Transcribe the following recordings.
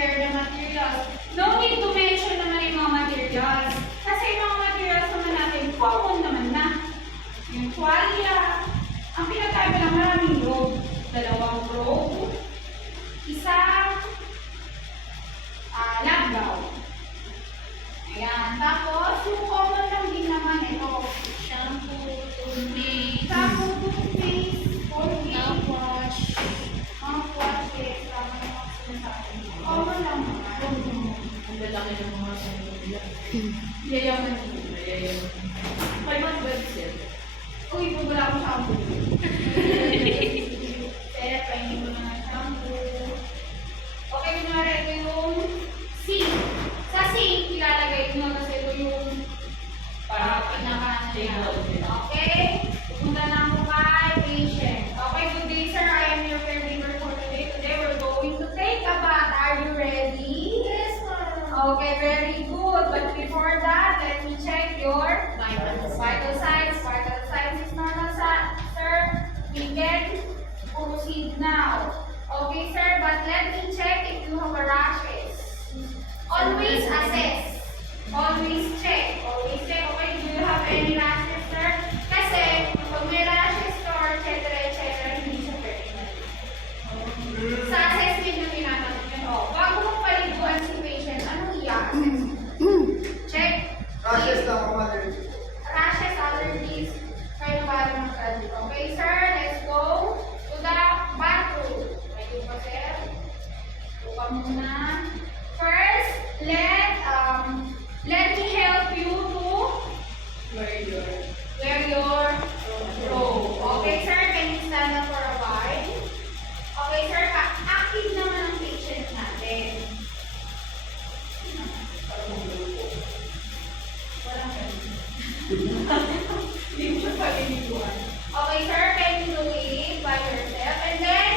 share the materials. No need to mention naman yung mga materials. Kasi yung mga materials naman natin, common naman na. Yung tuwalya. Ang pinagkaiba lang maraming robe. 2 robe. Isang lab gown. Ayan. Tapos, yung common lang din naman ito. Shampoo, toothpaste, Shampoo, toothpaste, Colgate, mouthwash. mouthwash, yes. Tama yung mga sinasabi. Common lang naman. Ang lalaki ng mga shampoo nila. Yayaman din. Yayaman. 500 sir. Uy, kung wala akong shampoo. Kaya, painin ko na ng shampoo. Okay, kunwari, ito yung sink. Sa sink, ilalagay ko na kasi ito yung pinaka Okay? Pupunta na ako kay patient. Okay, good day, sir. I am your caregiver for today. Today, we're going to take a bath. Are you ready? Yes, ma'am. Okay, very good. But before that, let me check your Vital vital signs. Vital signs is normal, sir. We can proceed now. Okay, sir, but let me check if you have a rashes. Always assess. Always check. Always check. Okay, do you have any rashes, sir? Kasi, pag may rashes ka or etc., hindi siya pwede. Sa assessment yung tinatanong yun, bago mo paliguan si patient, anong i-assess? Check. Rashes lang ako mali. Rashes, allergies, kayo ba ng allergy? Okay, sir, let's go to the bathroom. Kayo pa, sir. Buka muna. First, let me help you to wear your robe. Okay, sir, can you stand up for a while? Okay, sir, active naman ang patient natin. Walang ganun. Hindi mo siya paliliguan. Okay, sir, can you do it by yourself? And then,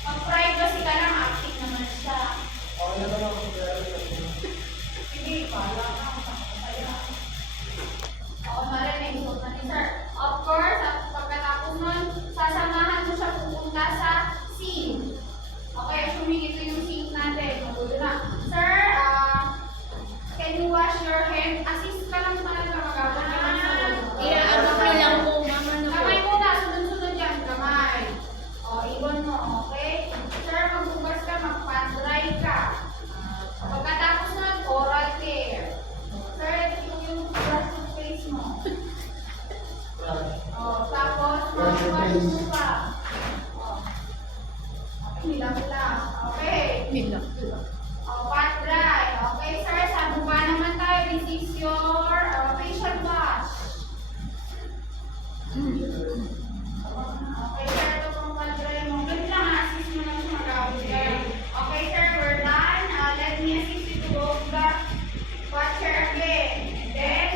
mag-privacy ka lang, active naman siya. Okay na naman ako. Sige, pala ka. Oo, marinig mo na ni sir. Of course, at pagkatapos nun, sasamahan mo siya pupunta sa sink. Okay, assuming ito yung sink natin. Magulo na. Sir, can you wash your hand? Assist ka lang talaga magagawa naman sa Ano ko lang po, mama na po. Kamay muna, sunod-sunod yan, kamay. Ibon mo, okay? Sir, magbugas ka, magpa-dry ka. Pagkatapos nun, oral care. Sir, ito yung brush yung face mo. Tapos, mag-wash mo pa. Nilang lang. Okay. Pat dry. Okay, sir, sa buka naman tayo. This is your facial wash. Okay, sir, ito pong pat dry mo. Ganun lang, assist mo lang siya mag-awit kayo. Okay, sir, we're done. Let me assist you to go to the washer again. And then,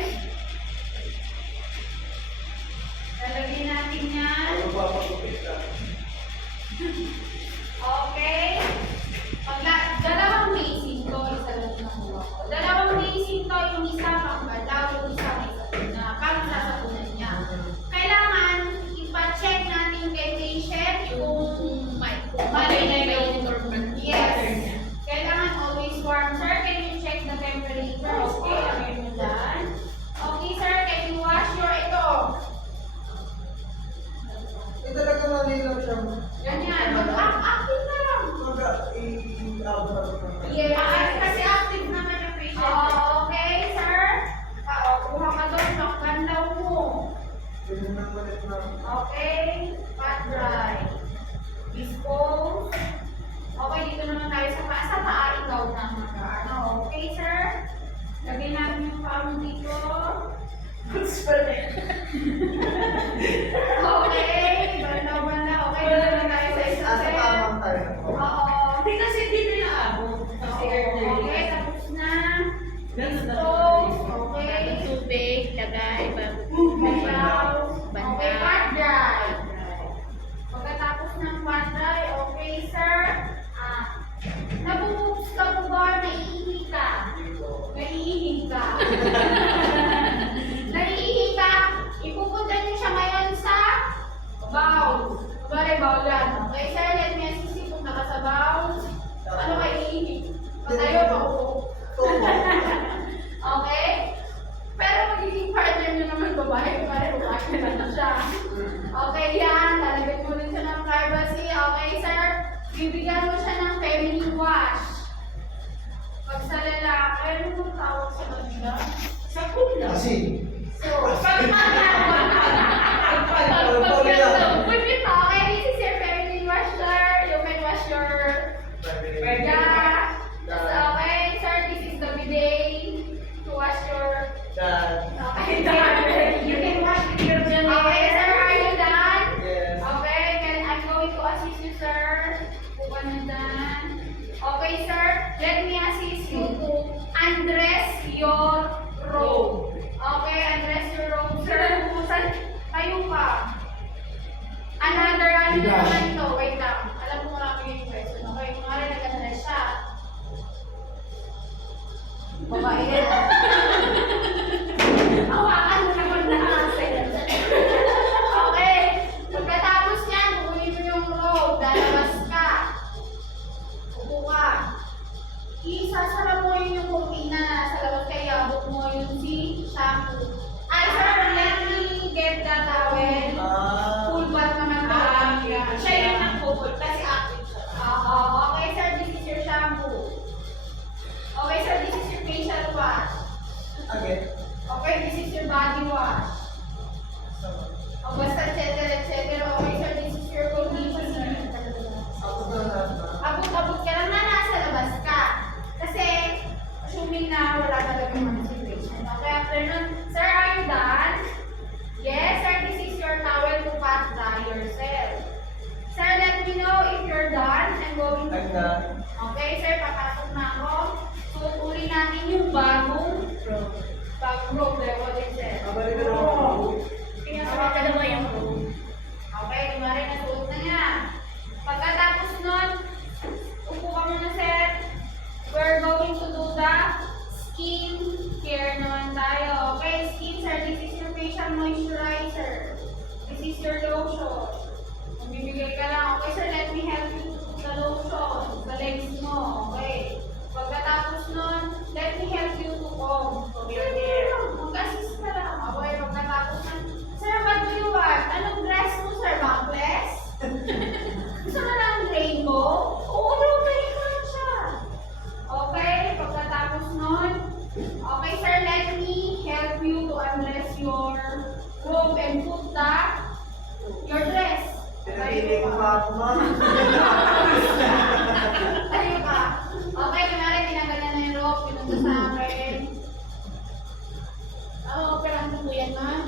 lalagyan natin yan. Ano ba pag-upit ka? Okay. Dalawang basin to, isa lang nakuha ko. Dalawang basin to, yung isa pang-balaw, yung isa may sabuna. Parang sasabunan niya. Kailangan ipa-check natin kay patient yung yes. Kailangan always warm. Sir, can you check the temperature? Okay, lagay mo dyan. Okay, sir, can you wash your ito? Eh talaga nalilaw siya. Ganyan. Active na lang. I-abot ako. Yes. Kasi active naman yung patient. Okay, sir. Kuha ka doon. Makbanlaw mo. Ganyan ang malit na. Okay. Pat dry. Dispose. Okay, dito naman tayo sa paa. Sa paa, ikaw na mag-ano. Okay, sir. Lagay natin yung paa mo dito. Okay. Banlaw. Okay, dito naman tayo sa isa, Asa sir. tamang tayo. Oo. Hindi kasi dito na ako. Kasi earlier. Okay, tapos na. Ganun na So, lang. okay. Tubig, lagay, Banlaw. Okay, pat dry. Banlaw. Pagkatapos ng pat dry, okay, sir. Nabubuks ka po ba? Naiihi ka? Naiihi ka. Naiihi ka? Ipupunta niyo siya ngayon sa bibigyan mo siya ng feminine wash. Pag sa lalaki, ano yung tawag sa kanila? Sa pula. Kasi, So, okay, this is your feminine wash, sir. You can wash your yeah. Okay, sir, this is the bidet to wash your dad. okay, done. You can wash with your bidet. Okay, sir, are you done? Yes. Okay, then I'm going to assist you, sir. Kung ano done. Okay, sir, let me assist you to undress your robe. Okay, undress your robe, sir. Saan kayo pa? Another, ano na naman ito? Wait lang. Alam mo marami yung question. Okay, kung nga rin nag-undress siya. Babae yan. Hawakan mo naman na kasi. Okay. Pagkatapos yan, kukunin mo yung robe. Lalabas ka. Upo ka. Isasara mo yun yung kurtina sa labas kaya abot mo yun si shampoo. Ay, sir, let me get the towel. Full bath naman to. Siya yung nagpupul kasi active siya. Okay, sir, this is your shampoo. Okay, sir, this is your facial wash. Again. Okay, this is your body wash. O basta, etc. Okay, sir, this is your conditioner. Ako na lahat na. Abot-abot ka lang na nasa labas ka. Kasi, assuming na wala talaga mga situation. Okay, after nun, sir, are you done? Yes, sir, this is your towel to pat dry yourself. Sir, let me know if you're done. I'm going to... I'm done. Okay, sir, papasok na ako. So, uli natin yung bagong robe. What is it? Abalik ka naman ako. Pinasama dalawa yung room. Okay, kumari na suot na niya. Pagkatapos nun, upo ka muna, sir. We're going to do the skin care naman tayo. Okay, skin, sir, this is your facial moisturizer. This is your lotion. Magbibigay ka lang. Okay, sir, let me help you to put the lotion sa legs mo. Okay. Pagkatapos nun, let me help you to comb. Mag-assist ka lang. Okay, pagkatapos nun, sir, what do you want? Anong dress mo, sir? Backless? Gusto mo lang rainbow? Oo, rainbow lang siya. Okay, pagkatapos nun, okay, sir, let me help you to undress your robe and put your dress. Pinagiging ko pa ako, ma'am. Tayo ka. Okay, kunwari, tinanggal na yung robe, pinunta sa akin. Oo, operan ko po yan, ma'am.